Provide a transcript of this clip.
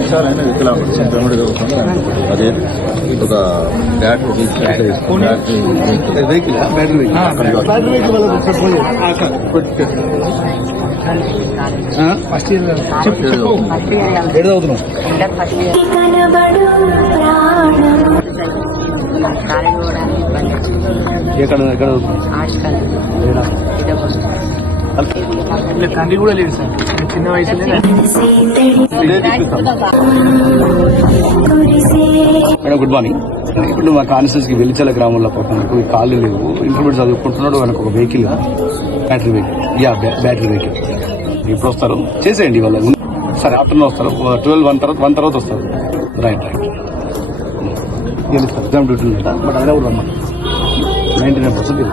విషయాలైన వికలాంగుడు అదే ఒక battery vehicle first year ఏడు అవుతున్నాం. ఎక్కడ ఎక్కడ తండ్రి కూడా లేదు సార్, చిన్న వయసులో. Madam good morning. ఇప్పుడు మా కాన్స్టిట్యూన్సీకి వెలిచల గ్రామంలో పక్కనకు కాళ్ళు లేవు, ఇంటర్మీడియట్ చదువుకుంటున్నాడు. ఆయనకు ఒక vehicle, battery vehicle, battery vehicle. ఇప్పుడు వస్తారు చేసేయండి వాళ్ళ. సరే ఆఫ్టర్నూన్ వస్తారు, 12 1 తర్వాత వస్తారు. రైట్ సార్ ఎగ్జామ్ డ్యూటీ ఉందా, బట్ అయినా కూడా రమ్మని 99%